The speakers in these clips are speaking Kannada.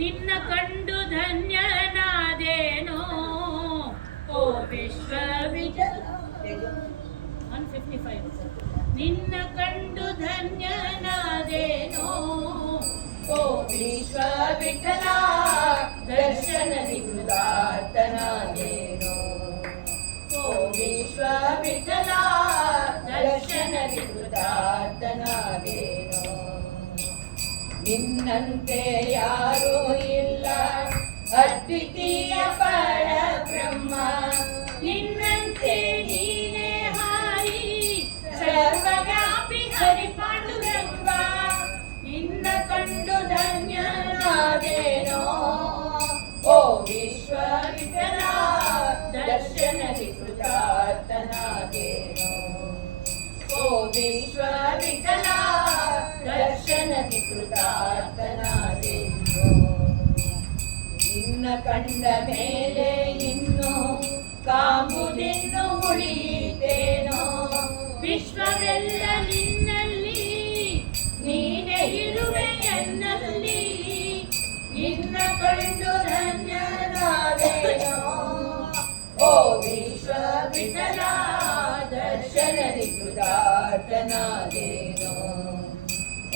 ನಿನ್ನ ಕಂಡು ಧನ್ಯನಾದೇನೋ ಓ ವಿಶ್ವವಿಠಲ 155 ನಿನ್ನ ಕಂಡು ಧನ್ಯನಾದೇನೋ ಓ ವಿಶ್ವವಿಠಲ ದರ್ಶನದಿ ಕೃತಾರ್ಥನಾದೇನೋ ಓ ವಿಶ್ವವಿಠಲ ದರ್ಶನದಿ ಕೃತಾರ್ಥನಾದೇನೋ ನಿನ್ನಂತೆ ಯಾರೂ ಇಲ್ಲ ಅದ್ವಿತೀಯ ಪರಬ್ರಹ್ಮ ನಿನ್ನಂತೆ ನೀನೇ ಹಾರಿ ಸರ್ವವ್ಯಾಪಿ ಹರಿಪಾಂಡುರಂಗ ನಿನ್ನ ಕಂಡು ಧನ್ಯನಾದೇನೋ ಓ ವಿಶ್ವವಿಠಲ ದರ್ಶನದಿ ಕೃತಾರ್ಥನಾದೇನೋ ಓ ವಿಶ್ವವಿಠಲ ದರ್ಶನದಿ ಕೃತಾರ್ಥನಾದೇನೋ ನಿನ್ನ ಕಂಡ ಮೇಲೆ ಇನ್ನು ಕಾಂಬುದಿನ್ನು ಉಳಿಯಿತೇನೋ ವಿಶ್ವವೆಲ್ಲ ನಿನ್ನಲ್ಲಿ ನೀನೇ ಇರುವೆ ಎನ್ನಲ್ಲಿ ನಿನ್ನ ಕಂಡು ಧನ್ಯನಾದೇನೋ ಓ ವಿಶ್ವವಿಠಲ ದರ್ಶನದಿ ಕೃತಾರ್ಥನಾದೇನೋ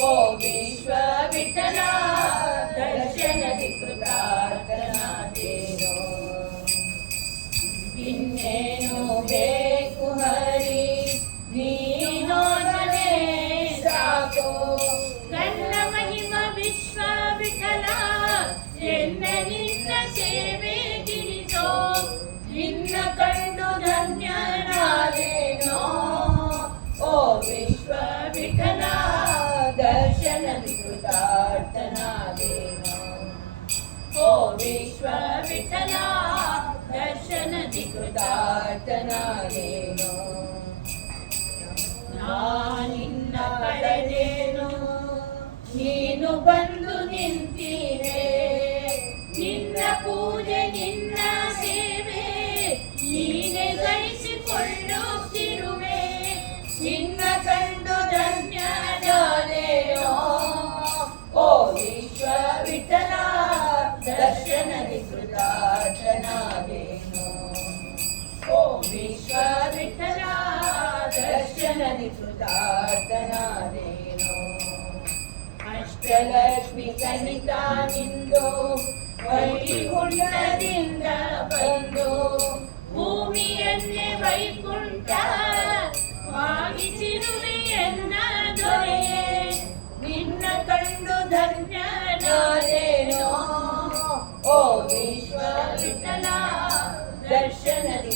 ಓ ವಿಶ್ವವಿಠಲ ದರ್ಶನದಿ ಕೃತಾರ್ಥನಾದೇನೋ ಇನ್ನೇನು ಬೇಕು ಹರಿ ನೀನೊಡನೆ ಸಾಕು ಕನ್ನ ಮಹಿಮ ವಿಶ್ವವಿಠಲ ಎನ್ನ ನಿನ್ನ ಸೇವೆ ಗಿರಿಸೋ ನಿನ್ನ ಕಂಡು ಧನ್ಯನಾದೇನೋ ಓ ವಿಶ್ವವಿಠಲ ದರ್ಶನದಿ ಕೃತಾರ್ಥನಾದೇನೋ ಓ ವಿಶ್ವವಿಠಲ ದರ್ಶನದಿ ಕೃತಾರ್ಥನಾದೇನೋ ನಾನಿನ್ನ ಕರೆದೇನು ನೀನು ಬಂದು ನಿಂತೀರೆ ನಿನ್ನ ಪೂಜೆ ನಿನ್ನ ಸೇವೆ ನೀನೆ ಗಳಿಸಿಕೊಳ್ಳುತ್ತಿರುವೆ ನಿನ್ನ ಕಂಡು ಧನ್ಯನಾದೇನೋ ಓ ವಿಶ್ವವಿಠಲ ದರ್ಶನದಿ ಕೃತಾರ್ಥನಾದೇನೋ ಓ ವಿಶ್ವವಿಠಲ ದರ್ಶನದಿ ಕೃತಾರ್ಥನಾದೇನೋ ಅಷ್ಟಲಕ್ಷ್ಮಿ ಸಹಿತ ನಿಂದು ವೈಕುಂಠದಿಂದ ಬಂದು ಭೂಮಿಯನ್ನೇ ವೈಕುಂಠ ವಾಗಿಸಿರುವೆಯನ್ನ ದೊರೆಯೇ ನಿನ್ನ ಕಂಡು ಧನ್ಯನಾದೇನೋ ಓ ವಿಶ್ವವಿಠಲ ದರ್ಶನದಿ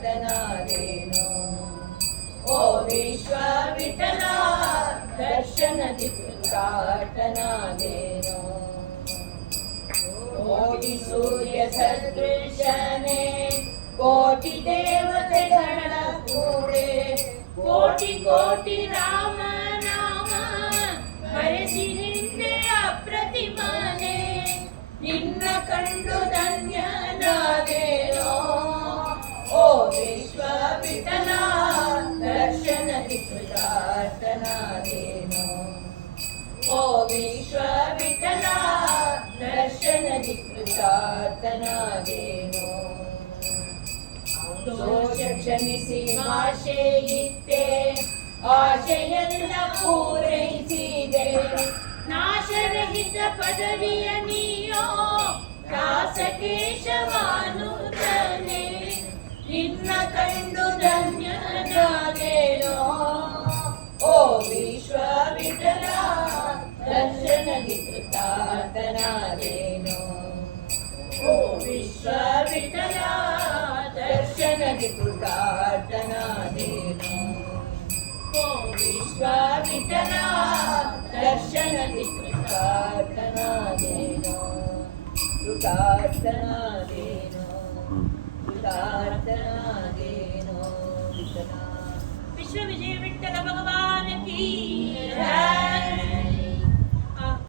ಕೃತಾರ್ಥನಾದೇನೋ ಓ ವಿಶ್ವವಿಠಲ ದರ್ಶನದಿ ಕೃತಾರ್ಥನಾದೇನೋ ಕೋಟಿ ಸೂರ್ಯ ಸದೃಶನೇ ಕೋಟಿ ದೇವತೆಗಳ ಕೂಡೆ ಕೋಟಿ ಕೋಟಿ ರಾಮ ನಾಮ ಹರಿಸಿ ನಿನ್ನೆ ಅಪ್ರತಿಮಾನೆ ನಿನ್ನ ಕಂಡು ಧನ್ಯನಾದೇನೋ ಓ ವಿಶ್ವವಿಠಲ ದರ್ಶನದಿ ಕೃತಾರ್ಥನಾದೇನೋ ಓ ವಿಶ್ವವಿಠಲ ದರ್ಶನದಿ ಕೃತಾರ್ಥನಾದೇನೋ ದೋಷ ಕ್ಷಮಿಸಿ ಆಶೆ ಇತ್ತೆ ಆಶೆಯೆಲ್ಲ ಪೂರೈಸಿದೆ ನಾಶರಹಿತ ಪದವಿಯ ನೀಯೋ ದಾಸಕೇಶವಾನುತನೆ ನಿನ್ನ ಕಂಡು ಧನ್ಯನಾದೇನೋ ಓ ವಿಶ್ವವಿಠಲ ದರ್ಶನದಿ ಕೃತಾರ್ಥನಾದೇನೋ ಓ ವಿಶ್ವವಿಠಲ ದರ್ಶನದಿ ಕೃತಾರ್ಥನಾದೇನೋ ಓ ವಿಶ್ವವಿಠಲ ದರ್ಶನದಿ ಕೃತಾರ್ಥನಾದೇನೋ ಕೃತಾರ್ಥನಾದೇನೋ ಕೃತಾರ್ಥನಾದೇನೋ ವಿಶ್ವ ವಿಜಯ ವಿಠಲ ಭಗವಾನ್ ಕೀ ಜಯ।